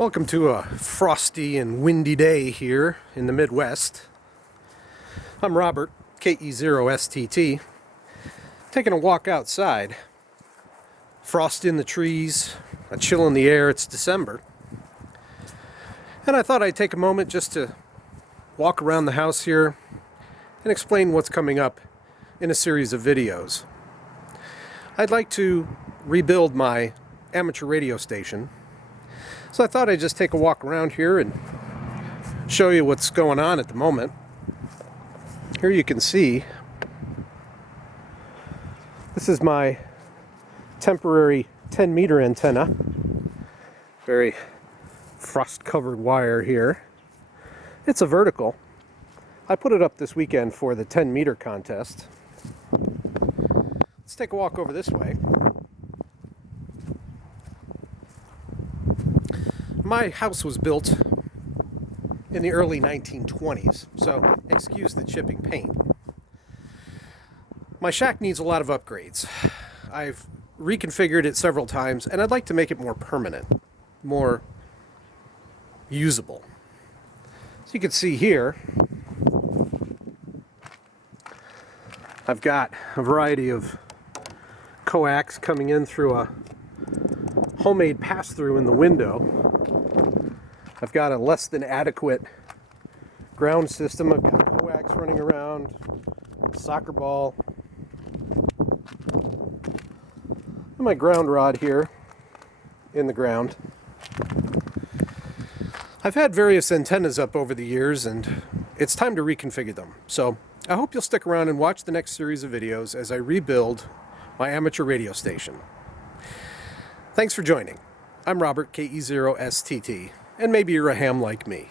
Welcome to a frosty and windy day here in the Midwest. I'm Robert, KE0STT, taking a walk outside. Frost in the trees, a chill in the air. It's December. And I thought I'd take a moment just to walk around the house here and explain what's coming up in a series of videos. I'd like to rebuild my amateur radio station. So I thought I'd just take a walk around here and show you what's going on at the moment. Here you can see, this is my temporary 10-meter antenna. Very frost-covered wire here. It's a vertical. I put it up this weekend for the 10-meter contest. Let's take a walk over this way. My house was built in the early 1920s, so excuse the chipping paint. My shack needs a lot of upgrades. I've reconfigured it several times, and I'd like to make it more permanent, more usable. So you can see here, I've got a variety of coax coming in through a homemade pass-through in the window. I've got a less than adequate ground system. I've got coax running around, soccer ball, and my ground rod here in the ground. I've had various antennas up over the years, and it's time to reconfigure them. So I hope you'll stick around and watch the next series of videos as I rebuild my amateur radio station. Thanks for joining. I'm Robert, KE0STT, and maybe you're a ham like me.